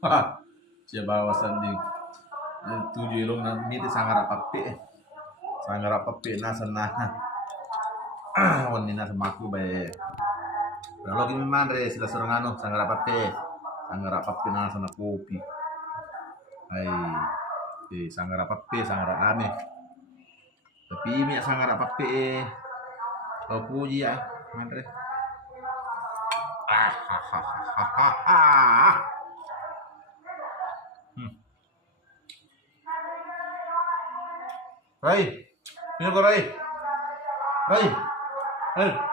Siya bawasan di tujuh ilong na miti sangara papi na sana wani na samaku bay kalau gini mandre sila surangano sangara papi na sana kopi ay sangara papi sangara rame tapi ini sangara papi kau puji ya mandre Ray, sino ko Ray? Ray, Ray.